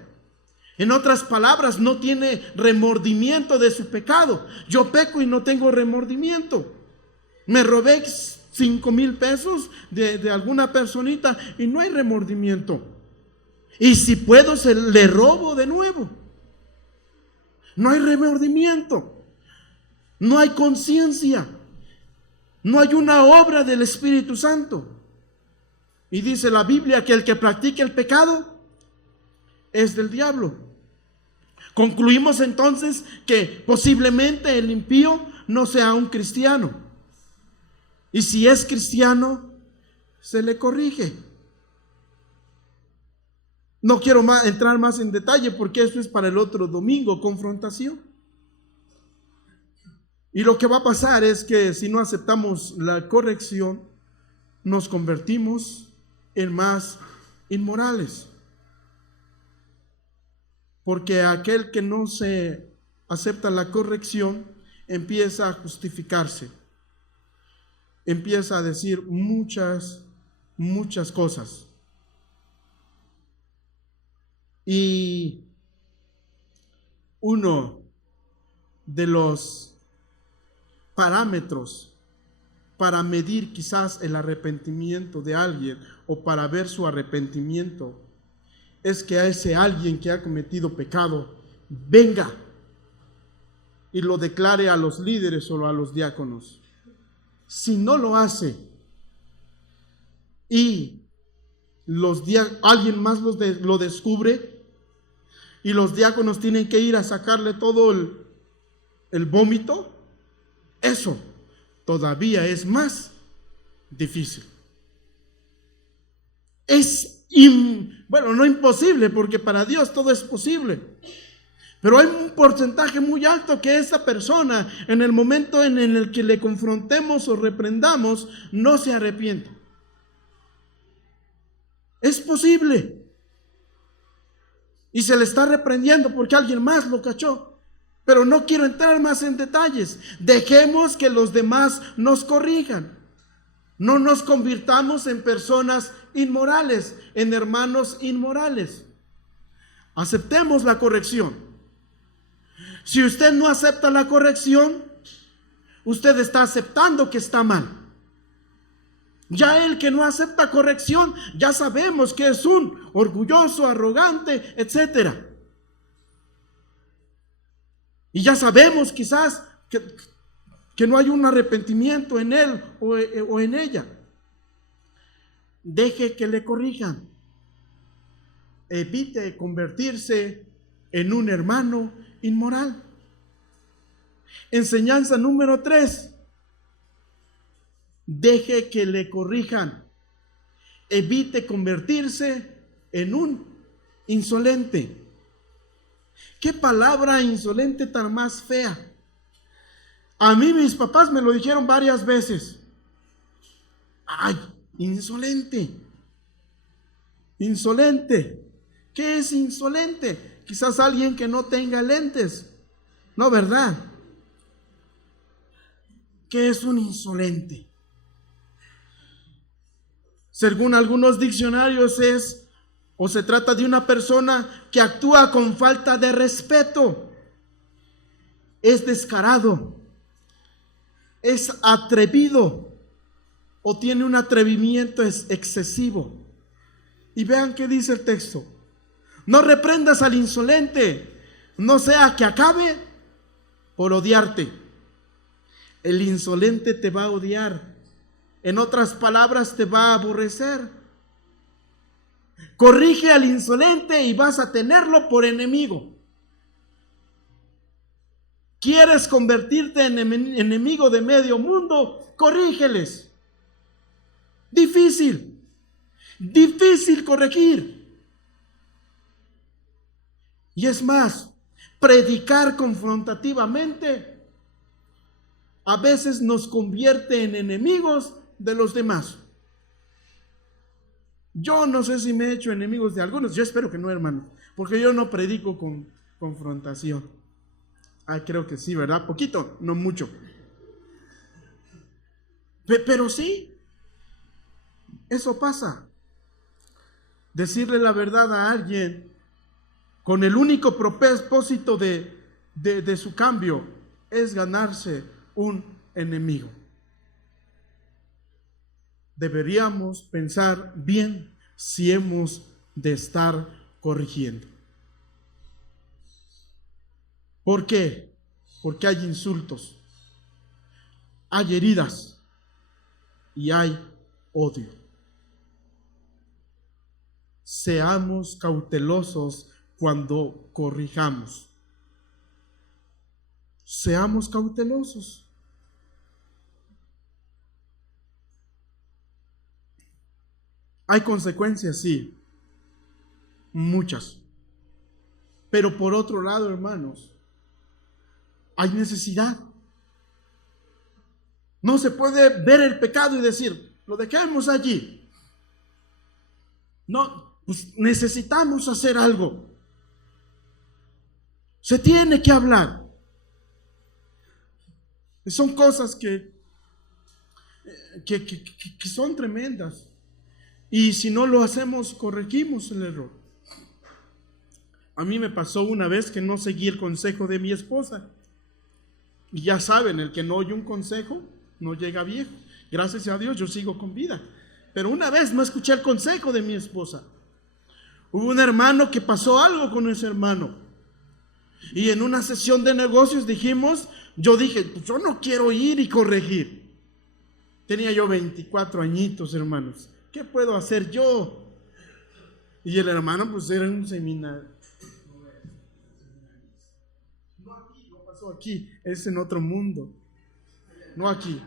En otras palabras, no tiene remordimiento de su pecado. Yo peco y no tengo remordimiento. Me robé 5,000 pesos de alguna personita y no hay remordimiento. Y si puedo, le robo de nuevo. No hay remordimiento. No hay conciencia. No hay una obra del Espíritu Santo. Y dice la Biblia que el que practica el pecado es del diablo. Concluimos entonces que posiblemente el impío no sea un cristiano. Y si es cristiano, se le corrige. No quiero entrar más en detalle porque eso es para el otro domingo, confrontación. Y lo que va a pasar es que si no aceptamos la corrección, nos convertimos en más inmorales. Porque aquel que no se acepta la corrección empieza a justificarse. Empieza a decir muchas cosas. Y uno de los parámetros para medir quizás el arrepentimiento de alguien o para ver su arrepentimiento es que a ese alguien que ha cometido pecado venga y lo declare a los líderes o a los diáconos. Si no lo hace y alguien más lo descubre y los diáconos tienen que ir a sacarle todo el vómito, eso todavía es más difícil. Bueno, no imposible, porque para Dios todo es posible. Pero hay un porcentaje muy alto que esa persona, en el momento en el que le confrontemos o reprendamos, no se arrepiente. Es posible. Y se le está reprendiendo porque alguien más lo cachó. Pero no quiero entrar más en detalles. Dejemos que los demás nos corrijan. No nos convirtamos en personas inmorales, en hermanos inmorales. Aceptemos la corrección. Si usted no acepta la corrección, usted está aceptando que está mal. Ya el que no acepta corrección, ya sabemos que es un orgulloso, arrogante, etc. Y ya sabemos quizás que no hay un arrepentimiento en él o en ella. Deje que le corrijan. Evite convertirse en un hermano inmoral. Enseñanza número 3. Deje que le corrijan. Evite convertirse en un insolente. ¿Qué palabra insolente tan más fea? A mí mis papás me lo dijeron varias veces. Ay, insolente. Insolente. ¿Qué es insolente? Quizás alguien que no tenga lentes. No, ¿verdad? ¿Qué es un insolente? Según algunos diccionarios se trata de una persona que actúa con falta de respeto. Es descarado. Es atrevido. O tiene un atrevimiento excesivo. Y vean qué dice el texto. No reprendas al insolente, no sea que acabe por odiarte. El insolente te va a odiar. En otras palabras, te va a aborrecer. Corrige al insolente y vas a tenerlo por enemigo. ¿Quieres convertirte en enemigo de medio mundo? Corrígeles. Difícil corregir. Y es más, predicar confrontativamente a veces nos convierte en enemigos de los demás. Yo no sé si me he hecho enemigos de algunos, yo espero que no, hermano, porque yo no predico con confrontación. Creo que sí, ¿verdad? Poquito, no mucho. Pero sí, eso pasa. Decirle la verdad a alguien con el único propósito de su cambio es ganarse un enemigo. deberíamos pensar bien si hemos de estar corrigiendo. ¿Por qué? Porque hay insultos, hay heridas y hay odio. Seamos cautelosos cuando corrijamos. Seamos cautelosos. Hay consecuencias, sí, muchas. Pero por otro lado, hermanos, hay necesidad. No se puede ver el pecado y decir, lo dejemos allí. No, pues necesitamos hacer algo. Se tiene que hablar. Son cosas que son tremendas. Y si no lo hacemos, corregimos el error. A mí me pasó una vez que no seguí el consejo de mi esposa. Y ya saben, el que no oye un consejo no llega viejo. Gracias a Dios yo sigo con vida. Pero una vez no escuché el consejo de mi esposa. Hubo un hermano que pasó algo con ese hermano. Y en una sesión de negocios yo dije, pues yo no quiero ir y corregir. Tenía yo 24 añitos, hermanos. ¿Qué puedo hacer yo? Y el hermano pues era un seminario. No aquí, no pasó aquí, es en otro mundo. No aquí.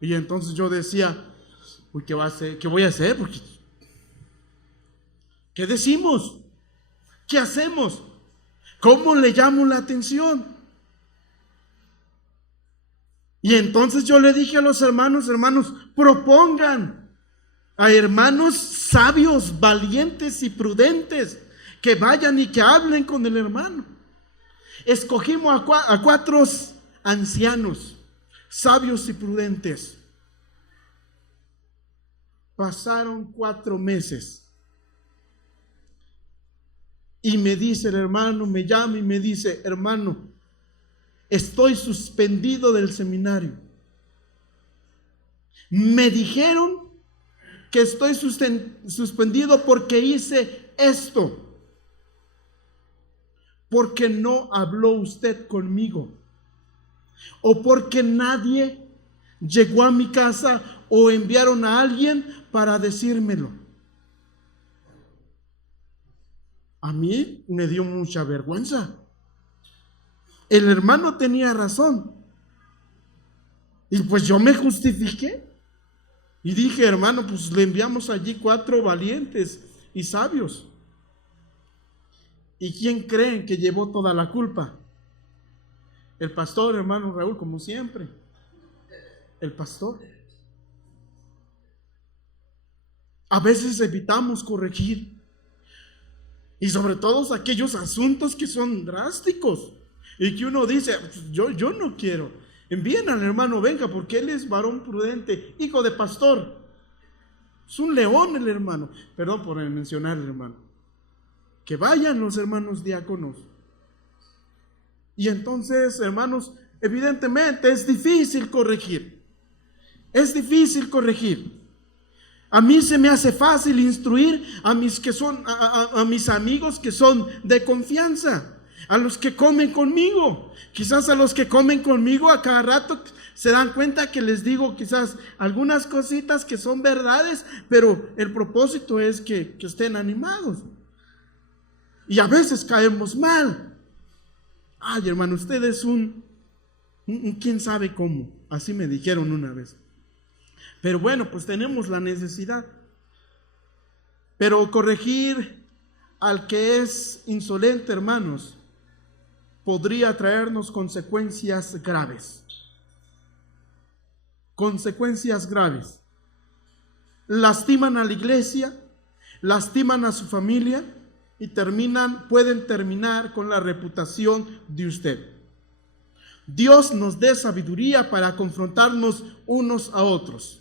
Y entonces yo decía, uy, ¿qué voy a hacer? Porque, ¿qué decimos? ¿Qué hacemos? ¿Cómo le llamo la atención? Y entonces yo le dije a los hermanos, propongan a hermanos sabios, valientes y prudentes que vayan y que hablen con el hermano. Escogimos a 4 ancianos, sabios y prudentes. Pasaron 4 meses. Y me dice el hermano, me llama y me dice, hermano, estoy suspendido del seminario. Me dijeron que estoy suspendido porque hice esto. Porque no habló usted conmigo. O porque nadie llegó a mi casa o enviaron a alguien para decírmelo. A mí me dio mucha vergüenza. El hermano tenía razón. Y pues yo me justifiqué. Y dije, hermano, pues le enviamos allí 4 valientes y sabios. ¿Y quién creen que llevó toda la culpa? El pastor, hermano Raúl, como siempre. El pastor. A veces evitamos corregir. Y sobre todo aquellos asuntos que son drásticos. Y que uno dice, yo no quiero. Envíen al hermano, venga, porque él es varón prudente, hijo de pastor. Es un león el hermano. Perdón por mencionar el hermano. Que vayan los hermanos diáconos. Y entonces, hermanos, evidentemente es difícil corregir. Es difícil corregir. A mí se me hace fácil instruir a mis amigos que son de confianza, a los que comen conmigo. Quizás a los que comen conmigo a cada rato se dan cuenta que les digo quizás algunas cositas que son verdades, pero el propósito es que estén animados. Y a veces caemos mal. Ay, hermano, usted es un quién sabe cómo. Así me dijeron una vez. Pero bueno, pues tenemos la necesidad. Pero corregir al que es insolente, hermanos, podría traernos consecuencias graves. Consecuencias graves. Lastiman a la iglesia, lastiman a su familia y pueden terminar con la reputación de usted. Dios nos dé sabiduría para confrontarnos unos a otros.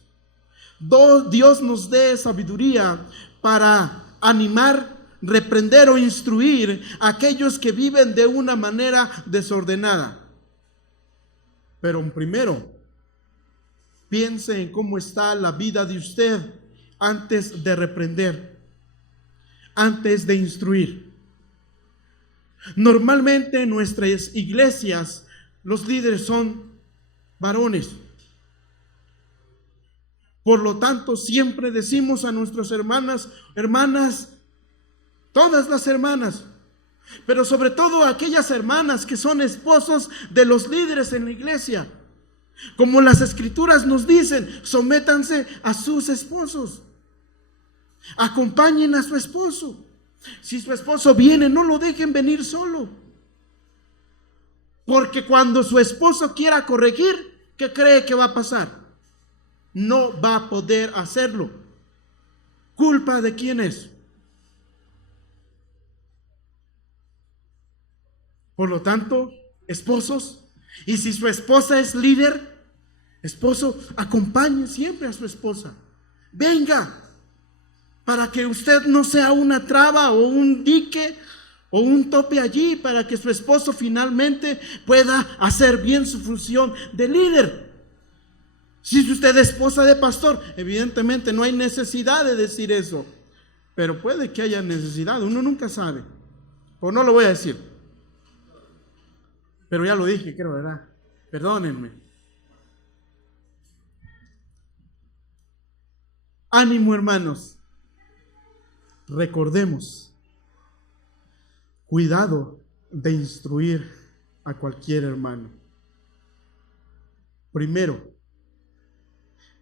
Dios nos dé sabiduría para animar, reprender o instruir a aquellos que viven de una manera desordenada. Pero primero, Piense en cómo está la vida de usted antes de reprender, antes de instruir. Normalmente en nuestras iglesias los líderes son varones. Por lo tanto, siempre decimos a nuestras hermanas, todas las hermanas, pero sobre todo aquellas hermanas que son esposos de los líderes en la iglesia, como las escrituras nos dicen, sométanse a sus esposos, acompañen a su esposo. Si su esposo viene, no lo dejen venir solo, porque cuando su esposo quiera corregir, ¿qué cree que va a pasar? No va a poder hacerlo. ¿Culpa de quién es? Por lo tanto, esposos, y si su esposa es líder, esposo, acompañe siempre a su esposa. Venga, para que usted no sea una traba o un dique o un tope allí, para que su esposo finalmente pueda hacer bien su función de líder. Si usted es esposa de pastor, evidentemente no hay necesidad de decir eso, pero puede que haya necesidad, uno nunca sabe, o no lo voy a decir, pero ya lo dije, creo, ¿verdad? Perdónenme. Ánimo, hermanos, recordemos, cuidado de instruir a cualquier hermano. Primero,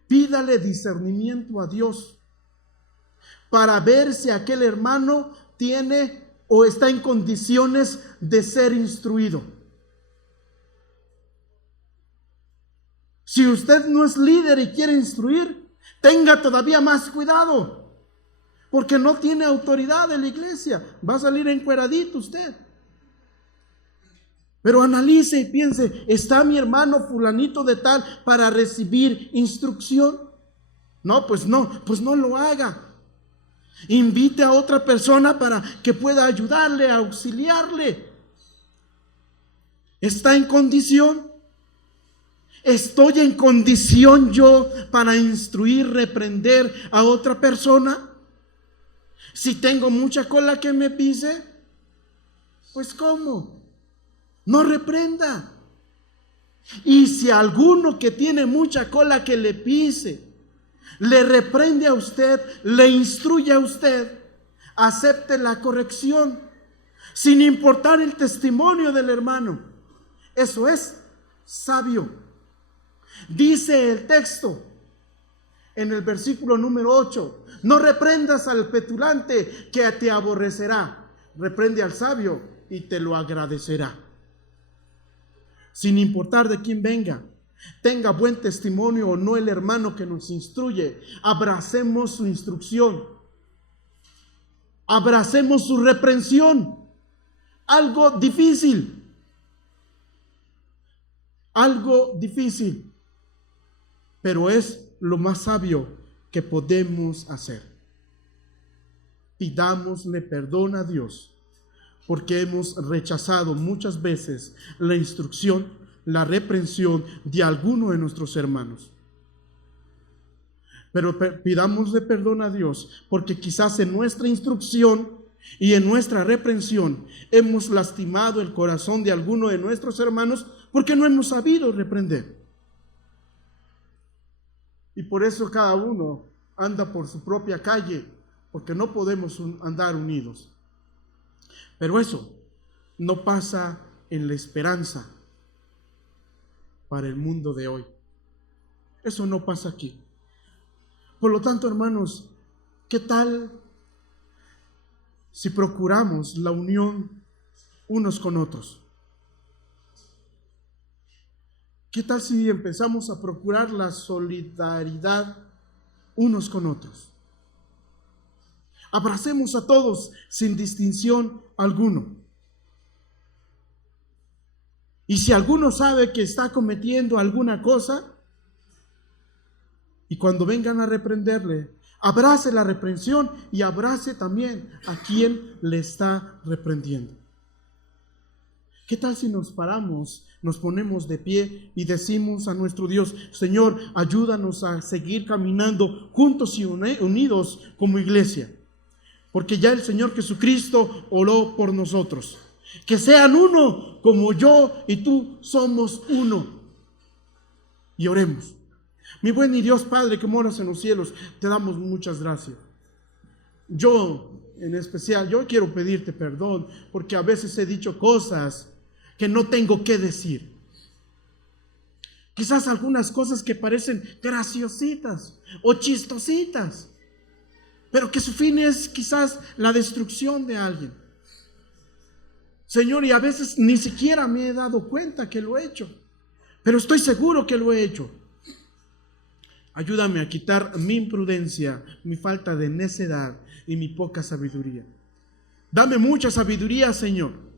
pídale discernimiento a Dios para ver si aquel hermano tiene o está en condiciones de ser instruido. Si usted no es líder y quiere instruir, tenga todavía más cuidado, porque no tiene autoridad en la iglesia. Va a salir encueradito usted. Pero analice y piense, ¿está mi hermano fulanito de tal para recibir instrucción? No, pues no lo haga. Invite a otra persona para que pueda ayudarle, auxiliarle. ¿Está en condición? ¿Estoy en condición yo para instruir, reprender a otra persona? Si tengo mucha cola que me pise, pues ¿cómo? No reprenda. Y si alguno que tiene mucha cola que le pise, le reprende a usted, le instruye a usted, acepte la corrección, sin importar el testimonio del hermano. Eso es sabio. Dice el texto en el versículo número 8, no reprendas al petulante que te aborrecerá, reprende al sabio y te lo agradecerá. Sin importar de quién venga, tenga buen testimonio o no el hermano que nos instruye, abracemos su instrucción, abracemos su reprensión. Algo difícil, pero es lo más sabio que podemos hacer. Pidámosle perdón a Dios, porque hemos rechazado muchas veces la instrucción, la reprensión de alguno de nuestros hermanos. Pero pidámosle perdón a Dios, porque quizás en nuestra instrucción y en nuestra reprensión hemos lastimado el corazón de alguno de nuestros hermanos, porque no hemos sabido reprender. Y por eso cada uno anda por su propia calle, porque no podemos andar unidos. Pero eso no pasa en la esperanza para el mundo de hoy. Eso no pasa aquí. Por lo tanto, hermanos, ¿qué tal si procuramos la unión unos con otros? ¿Qué tal si empezamos a procurar la solidaridad unos con otros? Abracemos a todos sin distinción alguno. Y si alguno sabe que está cometiendo alguna cosa, y cuando vengan a reprenderle, abrace la reprensión y abrace también a quien le está reprendiendo. ¿Qué tal si nos paramos, nos ponemos de pie y decimos a nuestro Dios: Señor, ayúdanos a seguir caminando juntos y unidos como iglesia? Porque ya el Señor Jesucristo oró por nosotros. Que sean uno como yo y tú somos uno. Y oremos. Mi buen y Dios Padre que moras en los cielos, te damos muchas gracias. Yo, en especial, yo quiero pedirte perdón porque a veces he dicho cosas que no tengo que decir. Quizás algunas cosas que parecen graciositas o chistositas, pero que su fin es quizás la destrucción de alguien. Señor, y a veces ni siquiera me he dado cuenta que lo he hecho, pero estoy seguro que lo he hecho. Ayúdame a quitar mi imprudencia, mi falta de necedad y mi poca sabiduría. Dame mucha sabiduría, Señor.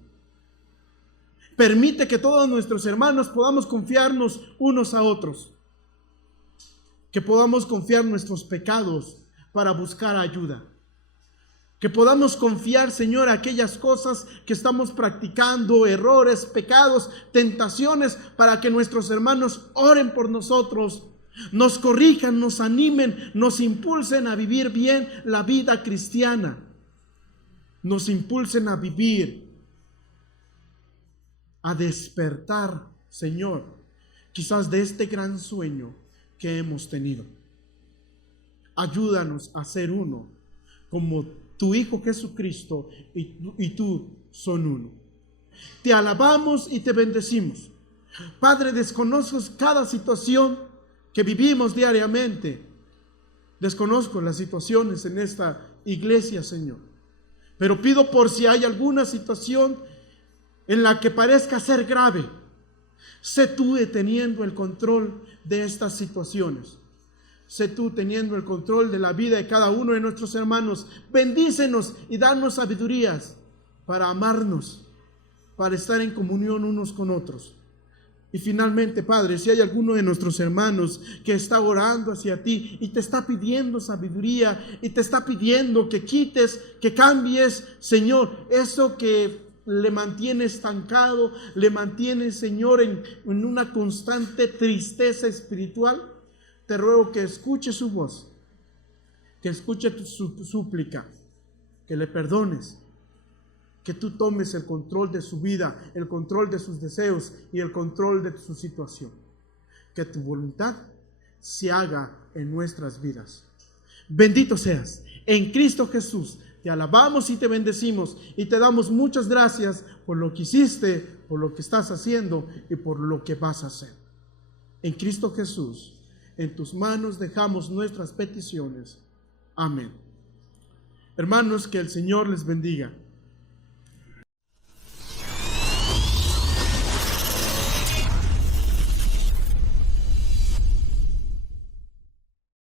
Permite que todos nuestros hermanos podamos confiarnos unos a otros. Que podamos confiar nuestros pecados para buscar ayuda. Que podamos confiar, Señor, aquellas cosas que estamos practicando, errores, pecados, tentaciones, para que nuestros hermanos oren por nosotros, nos corrijan, nos animen, nos impulsen a vivir bien la vida cristiana. Nos impulsen a vivir, a despertar, Señor, quizás de este gran sueño que hemos tenido. Ayúdanos a ser uno, como tu Hijo Jesucristo y tú son uno. Te alabamos y te bendecimos. Padre, desconozco cada situación que vivimos diariamente. Desconozco las situaciones en esta iglesia, Señor. Pero pido por si hay alguna situación en la que parezca ser grave, sé tú teniendo el control de estas situaciones. Sé tú teniendo el control de la vida de cada uno de nuestros hermanos. Bendícenos y danos sabidurías para amarnos, para estar en comunión unos con otros. Y finalmente, Padre, si hay alguno de nuestros hermanos que está orando hacia ti y te está pidiendo sabiduría y te está pidiendo que quites, que cambies, Señor, eso que le mantiene estancado, le mantiene, Señor, en una constante tristeza espiritual, te ruego que escuche su voz, que escuche su súplica, que le perdones, que tú tomes el control de su vida, el control de sus deseos y el control de su situación. Que tu voluntad se haga en nuestras vidas. Bendito seas. En Cristo Jesús te alabamos y te bendecimos y te damos muchas gracias por lo que hiciste, por lo que estás haciendo y por lo que vas a hacer. En Cristo Jesús, en tus manos dejamos nuestras peticiones. Amén. Hermanos, que el Señor les bendiga.